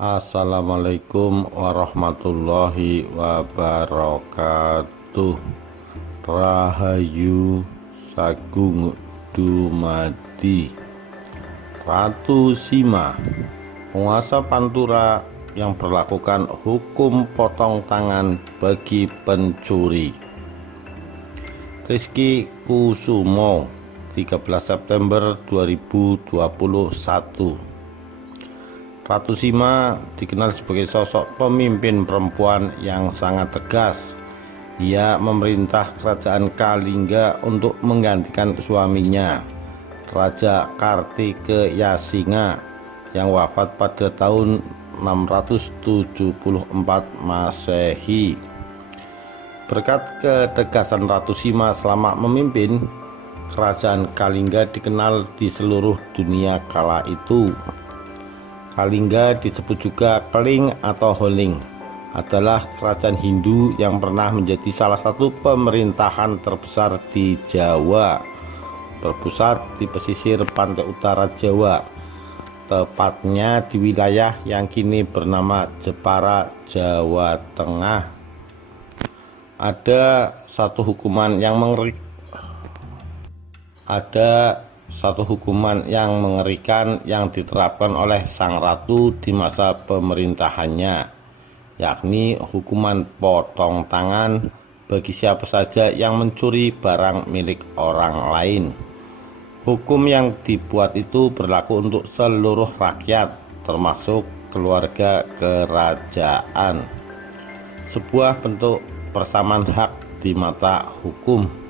Assalamualaikum warahmatullahi wabarakatuh. Rahayu Sagung Dumadi. Ratu Sima, penguasa Pantura yang berlakukan hukum potong tangan bagi pencuri. Rizky Kusumo, 13 September 2021. Ratu Sima dikenal sebagai sosok pemimpin perempuan yang sangat tegas. Ia memerintah kerajaan Kalingga untuk menggantikan suaminya, Raja Kartikeyasinga, yang wafat pada tahun 674 Masehi. Berkat ketegasan Ratu Sima selama memimpin, kerajaan Kalingga dikenal di seluruh dunia kala itu. Kalingga disebut juga Keling atau Holing, adalah kerajaan Hindu yang pernah menjadi salah satu pemerintahan terbesar di Jawa, berpusat di pesisir pantai utara Jawa, tepatnya di wilayah yang kini bernama Jepara, Jawa Tengah. Ada satu hukuman yang mengerikan yang diterapkan oleh sang ratu di masa pemerintahannya, yakni hukuman potong tangan bagi siapa saja yang mencuri barang milik orang lain. Hukum yang dibuat itu berlaku untuk seluruh rakyat, termasuk keluarga kerajaan. Sebuah bentuk persamaan hak di mata hukum.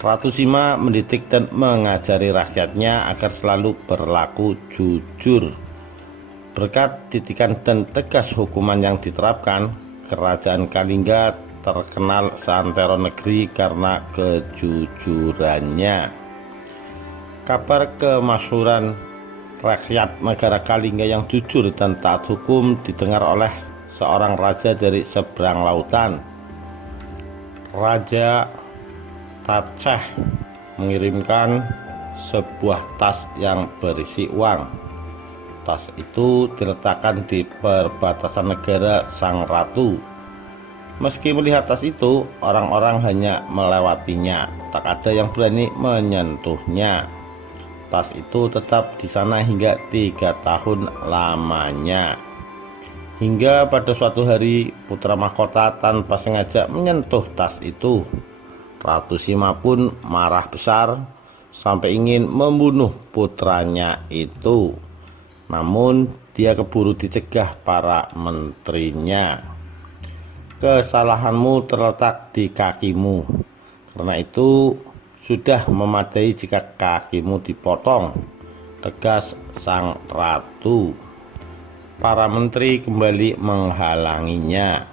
Ratu Sima mendidik dan mengajari rakyatnya agar selalu berlaku jujur. Berkat didikan dan tegas hukuman yang diterapkan, kerajaan Kalingga terkenal seantero negeri karena kejujurannya. Kabar kemasyhuran rakyat negara Kalingga yang jujur dan taat hukum didengar oleh seorang raja dari seberang lautan. Raja Aceh mengirimkan sebuah tas yang berisi uang. Tas itu diletakkan di perbatasan negara sang ratu. Meski melihat tas itu, orang-orang hanya melewatinya, tak ada yang berani menyentuhnya. Tas itu tetap di sana hingga 3 tahun lamanya. Hingga pada suatu hari, putra mahkota tanpa sengaja menyentuh tas itu. Ratu Sima pun marah besar sampai ingin membunuh putranya itu. Namun dia keburu dicegah para menterinya. Kesalahanmu terletak di kakimu, karena itu sudah memadai jika kakimu dipotong, tegas sang ratu. Para menteri kembali menghalanginya.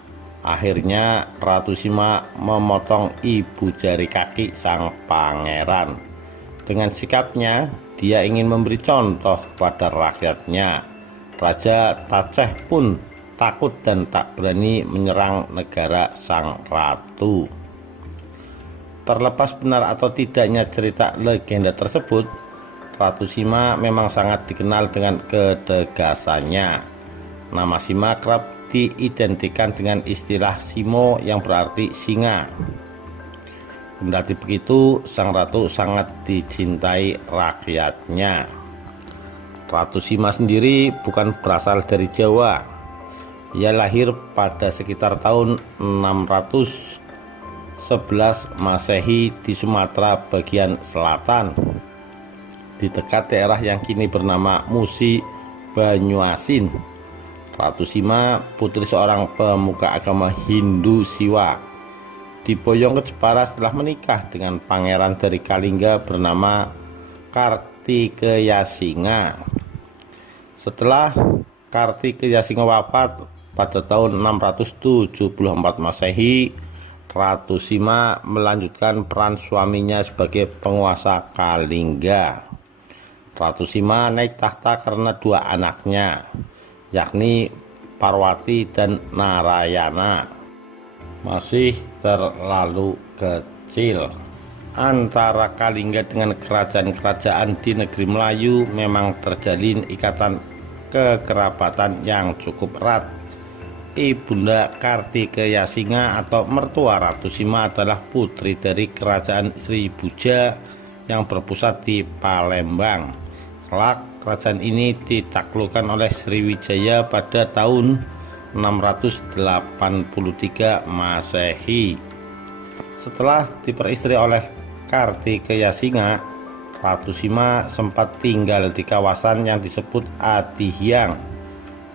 Akhirnya Ratu Sima memotong ibu jari kaki sang pangeran. Dengan sikapnya, dia ingin memberi contoh kepada rakyatnya. Raja Aceh pun takut dan tak berani menyerang negara sang ratu. Terlepas benar atau tidaknya cerita legenda tersebut, Ratu Sima memang sangat dikenal dengan ketegasannya. Nama Sima kerap diidentikan dengan istilah Simo yang berarti singa. Kendati begitu, sang ratu sangat dicintai rakyatnya. Ratu Sima sendiri bukan berasal dari Jawa. Ia lahir pada sekitar tahun 611 Masehi di Sumatera bagian selatan, di dekat daerah yang kini bernama Musi, Banyuasin. Ratu Sima, putri seorang pemuka agama Hindu Siwa, diboyong ke Jepara setelah menikah dengan pangeran dari Kalingga bernama Kartikeyasinga. Setelah Kartikeyasinga wafat pada tahun 674 Masehi, Ratu Sima melanjutkan peran suaminya sebagai penguasa Kalingga. Ratu Sima naik tahta karena 2 anaknya, yakni Parwati dan Narayana, masih terlalu kecil. Antara Kalingga dengan kerajaan-kerajaan di negeri Melayu memang terjalin ikatan kekerabatan yang cukup erat. Ibunda Kartikeya Singa atau mertua Ratu Sima adalah putri dari kerajaan Sribuja yang berpusat di Palembang. Kelak kerajaan ini ditaklukkan oleh Sriwijaya pada tahun 683 Masehi. Setelah diperistri oleh Kartikeya Singa, Ratu Sima sempat tinggal di kawasan yang disebut Adihyang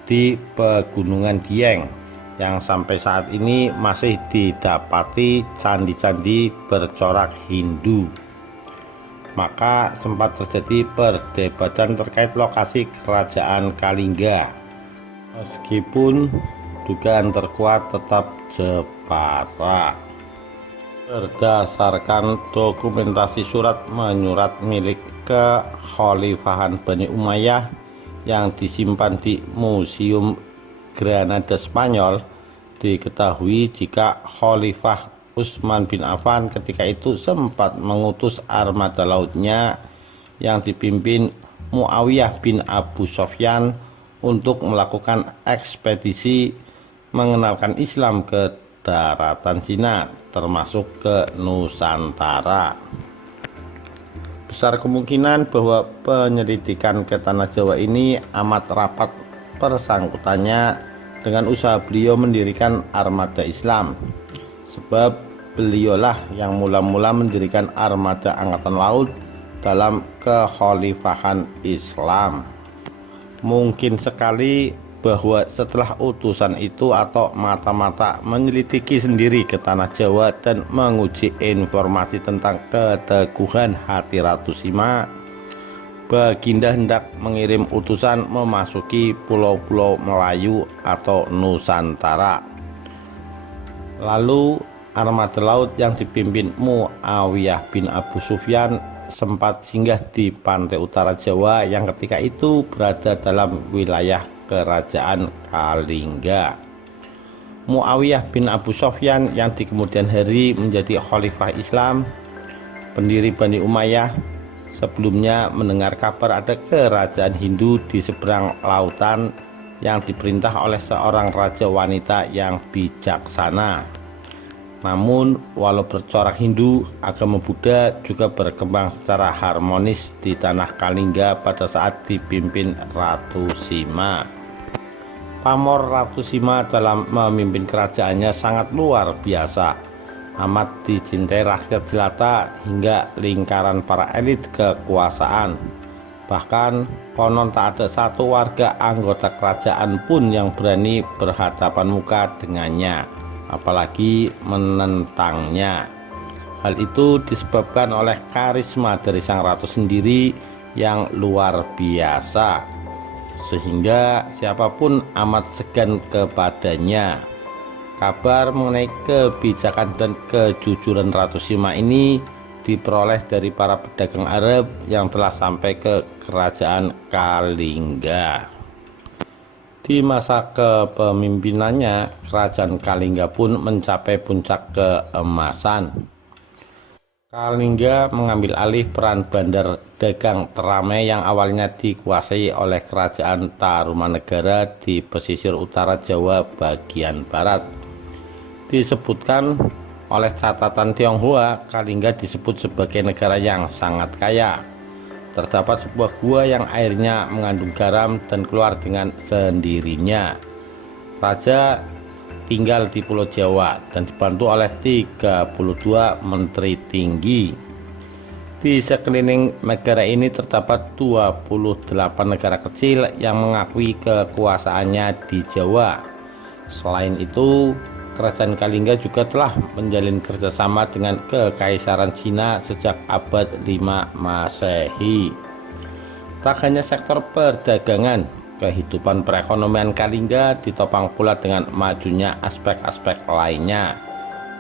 di Pegunungan Dieng, yang sampai saat ini masih didapati candi-candi bercorak Hindu. Maka sempat terjadi perdebatan terkait lokasi kerajaan Kalingga. Meskipun dugaan terkuat tetap Jepara. Berdasarkan dokumentasi surat menyurat milik Kekhalifahan Bani Umayyah yang disimpan di Museum Granada Spanyol, diketahui jika Khalifah Utsman bin Affan ketika itu sempat mengutus armada lautnya yang dipimpin Muawiyah bin Abu Sofyan untuk melakukan ekspedisi mengenalkan Islam ke daratan Cina, termasuk ke Nusantara. Besar kemungkinan bahwa penyelidikan ke tanah Jawa ini amat rapat persangkutannya dengan usaha beliau mendirikan armada Islam, sebab beliaulah yang mula-mula mendirikan armada angkatan laut dalam kekhalifahan Islam. Mungkin sekali bahwa setelah utusan itu atau mata-mata menyelidiki sendiri ke tanah Jawa dan menguji informasi tentang keteguhan hati Ratu Sima, Baginda hendak mengirim utusan memasuki pulau-pulau Melayu atau Nusantara. Lalu armada laut yang dipimpin Muawiyah bin Abu Sufyan sempat singgah di pantai utara Jawa yang ketika itu berada dalam wilayah kerajaan Kalingga. Muawiyah bin Abu Sofyan yang di kemudian hari menjadi khalifah Islam, pendiri Bani Umayyah, sebelumnya mendengar kabar ada kerajaan Hindu di seberang lautan yang diperintah oleh seorang raja wanita yang bijaksana. Namun walau bercorak Hindu, agama Buddha juga berkembang secara harmonis di tanah Kalingga pada saat dipimpin Ratu Sima. Pamor Ratu Sima dalam memimpin kerajaannya sangat luar biasa, amat dicintai rakyat jelata hingga lingkaran para elit kekuasaan. Bahkan konon tak ada satu warga anggota kerajaan pun yang berani berhadapan muka dengannya, apalagi menentangnya. Hal itu disebabkan oleh karisma dari sang ratu sendiri yang luar biasa, sehingga siapapun amat segan kepadanya. Kabar mengenai kebijakan dan kejujuran Ratu Sima ini diperoleh dari para pedagang Arab yang telah sampai ke kerajaan Kalingga. Di masa kepemimpinannya, kerajaan Kalingga pun mencapai puncak keemasan. Kalingga mengambil alih peran bandar dagang teramai yang awalnya dikuasai oleh kerajaan Tarumanegara di pesisir utara Jawa bagian barat. Disebutkan oleh catatan Tionghoa, Kalingga disebut sebagai negara yang sangat kaya. Terdapat sebuah gua yang airnya mengandung garam dan keluar dengan sendirinya. Raja tinggal di Pulau Jawa dan dibantu oleh 32 menteri tinggi. Di sekeliling negara ini terdapat 28 negara kecil yang mengakui kekuasaannya di Jawa. Selain itu, kerajaan Kalingga juga telah menjalin kerjasama dengan Kekaisaran Cina sejak abad 5 Masehi. Tak hanya sektor perdagangan, kehidupan perekonomian Kalingga ditopang pula dengan majunya aspek-aspek lainnya,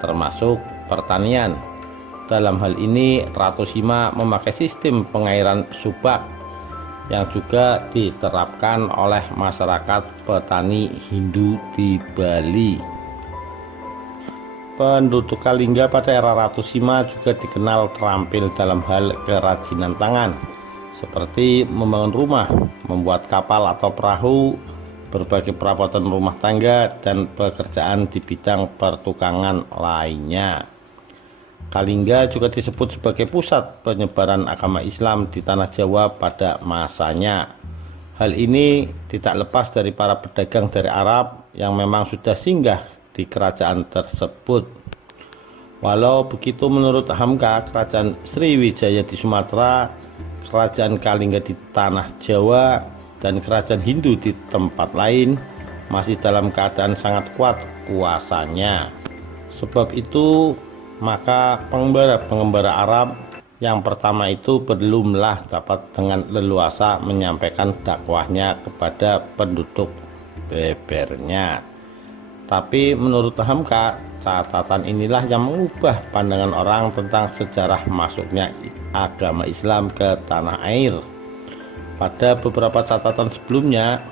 termasuk pertanian. Dalam hal ini, Ratu Sima memakai sistem pengairan subak yang juga diterapkan oleh masyarakat petani Hindu di Bali. Penduduk Kalingga pada era Ratu Sima juga dikenal terampil dalam hal kerajinan tangan, seperti membangun rumah, membuat kapal atau perahu, berbagai perabotan rumah tangga, dan pekerjaan di bidang pertukangan lainnya. Kalingga juga disebut sebagai pusat penyebaran agama Islam di tanah Jawa pada masanya. Hal ini tidak lepas dari para pedagang dari Arab yang memang sudah singgah di kerajaan tersebut. Walau begitu, menurut Hamka, kerajaan Sriwijaya di Sumatera, kerajaan Kalingga di tanah Jawa, dan kerajaan Hindu di tempat lain masih dalam keadaan sangat kuat kuasanya. Sebab itu, maka pengembara Arab yang pertama itu belumlah dapat dengan leluasa menyampaikan dakwahnya kepada penduduk bebernya. Tapi menurut Hamka, catatan inilah yang mengubah pandangan orang tentang sejarah masuknya agama Islam ke tanah air. Pada beberapa catatan sebelumnya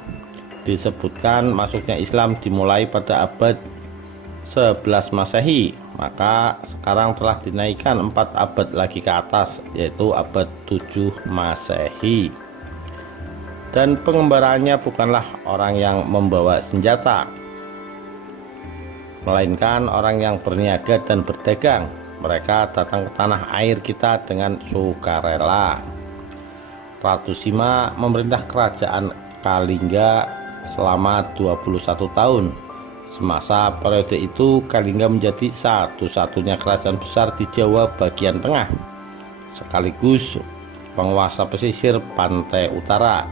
disebutkan masuknya Islam dimulai pada abad 11 Masehi, maka sekarang telah dinaikkan 4 abad lagi ke atas, yaitu abad 7 Masehi. Dan pengembaranya bukanlah orang yang membawa senjata, melainkan orang yang berniaga dan berdagang. Mereka datang ke tanah air kita dengan sukarela. Ratu Sima memerintah kerajaan Kalingga selama 21 tahun. Semasa periode itu, Kalingga menjadi satu-satunya kerajaan besar di Jawa bagian tengah, sekaligus penguasa pesisir pantai utara.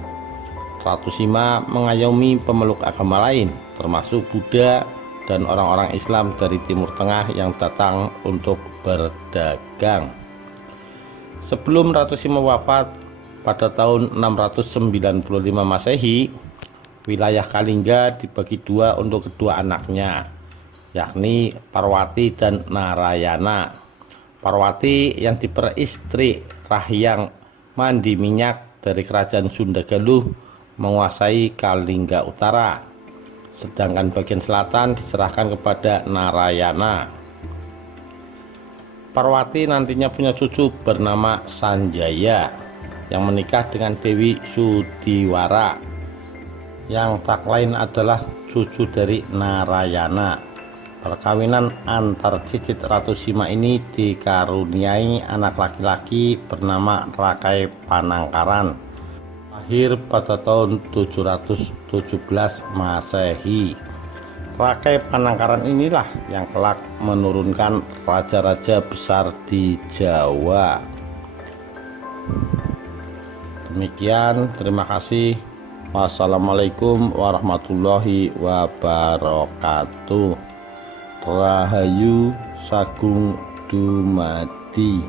Ratu Sima mengayomi pemeluk agama lain, termasuk Buddha dan orang-orang Islam dari Timur Tengah yang datang untuk berdagang. Sebelum Ratu Sima wafat pada tahun 695 Masehi, wilayah Kalingga dibagi dua untuk kedua anaknya, yakni Parwati dan Narayana. Parwati yang diperistri Rahyang Mandi Minyak dari kerajaan Sunda Galuh menguasai Kalingga Utara, sedangkan bagian selatan diserahkan kepada Narayana. Parwati nantinya punya cucu bernama Sanjaya yang menikah dengan Dewi Sudiwara, yang tak lain adalah cucu dari Narayana. Perkawinan antar cicit Ratu Sima ini dikaruniai anak laki-laki bernama Rakai Panangkaran, lahir pada tahun 717 Masehi. Rakai Panangkaran inilah yang kelak menurunkan raja-raja besar di Jawa. Demikian, terima kasih. Wassalamualaikum warahmatullahi wabarakatuh. Rahayu Sagung Dumadi.